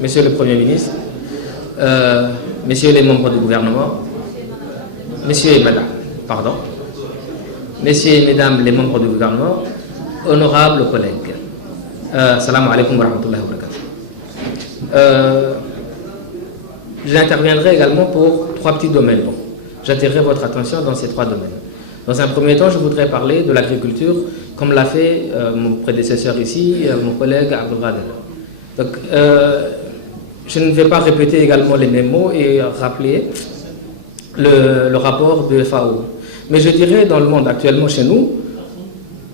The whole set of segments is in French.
Monsieur le Premier ministre, messieurs les membres du gouvernement, messieurs et mesdames, messieurs et mesdames les membres du gouvernement, honorables collègues, salam alaikum wa rahmatullahi wa barakatuh. J'interviendrai également pour trois petits domaines. Bon, j'attirerai votre attention dans ces trois domaines. Dans un premier temps, je voudrais parler de l'agriculture, comme l'a fait mon prédécesseur ici, mon collègue Abdelkader. Donc, je ne vais pas répéter également les mêmes mots et rappeler le rapport de FAO. Mais je dirais, dans le monde actuellement chez nous,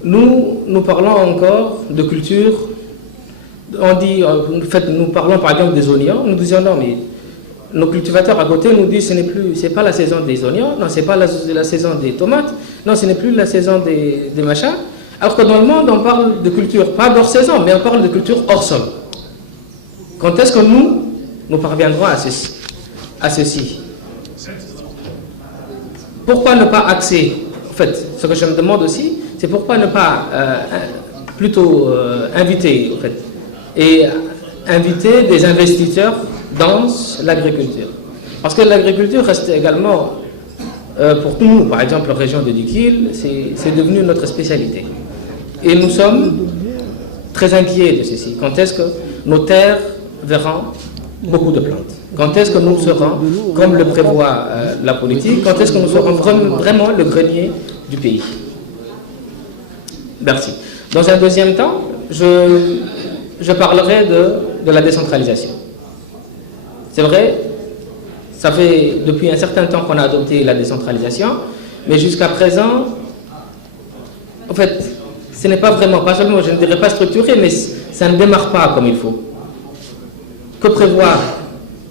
nous parlons encore de culture. On dit, en fait, nous parlons par exemple des oignons. Nous disons non, mais nos cultivateurs à côté nous disent c'est pas la saison des oignons, non, c'est pas la saison des tomates, non, ce n'est plus la saison des machins. Alors que dans le monde, on parle de culture, pas d'hors saison, mais on parle de culture hors sol. Quand est-ce que nous parviendrons à ceci? Pourquoi ne pas axer? En fait, ce que je me demande aussi, c'est pourquoi ne pas plutôt inviter, en fait, et inviter des investisseurs dans l'agriculture. Parce que l'agriculture reste également, pour nous, par exemple, la région de Dikil, c'est devenu notre spécialité. Et nous sommes très inquiets de ceci. Quand est-ce que nos terres verront beaucoup de plantes? Quand est-ce que nous serons, comme le prévoit la politique, quand est-ce que nous serons vraiment le grenier du pays? Merci. Dans un deuxième temps, je parlerai de la décentralisation. C'est vrai, ça fait depuis un certain temps qu'on a adopté la décentralisation, mais jusqu'à présent, en fait, ce n'est pas vraiment, pas seulement, je ne dirais pas structuré, mais ça ne démarre pas comme il faut. Que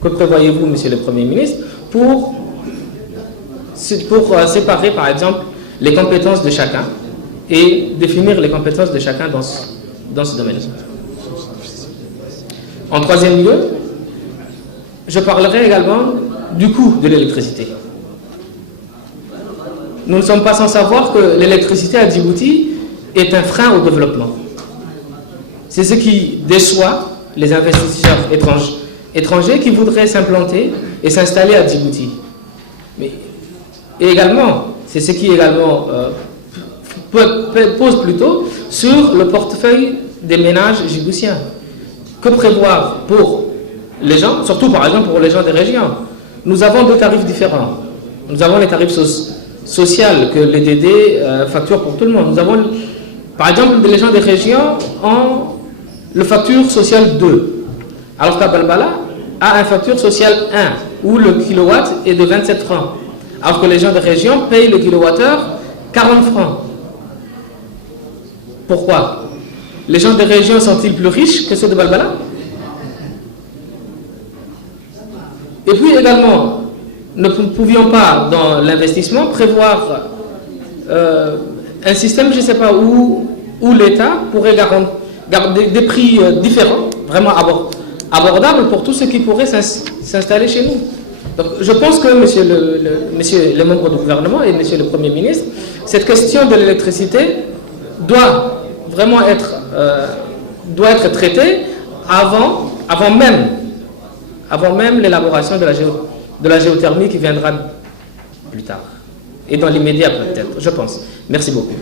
prévoyez-vous, Monsieur le Premier ministre, pour séparer, par exemple, les compétences de chacun et définir les compétences de chacun dans ce domaine? En troisième lieu, je parlerai également du coût de l'électricité. Nous ne sommes pas sans savoir que l'électricité à Djibouti est un frein au développement. C'est ce qui déçoit les investisseurs étrangers qui voudraient s'implanter et s'installer à Djibouti. Et également, c'est ce qui également pose plutôt sur le portefeuille des ménages djiboutiens. Que prévoir pour les gens, surtout par exemple pour les gens des régions? Nous avons deux tarifs différents. Nous avons les tarifs sociaux que les DD facturent pour tout le monde. Nous avons, par exemple, les gens des régions ont le facture sociale 2, alors qu'à Balbala a un facture sociale 1, où le kilowatt est de 27 francs, alors que les gens des régions payent le kilowattheure 40 francs. Pourquoi? Les gens des régions sont-ils plus riches que ceux de Balbala? Et puis également, ne pouvions pas, dans l'investissement, prévoir un système, je ne sais pas, où l'État pourrait garder des prix différents, vraiment abordables pour tous ceux qui pourraient s'installer chez nous. Donc, je pense que, messieurs les membres du gouvernement et monsieur le Premier ministre, cette question de l'électricité doit vraiment être traitée avant même l'élaboration de la géothermie qui viendra plus tard. Et dans l'immédiat peut-être, je pense. Merci beaucoup.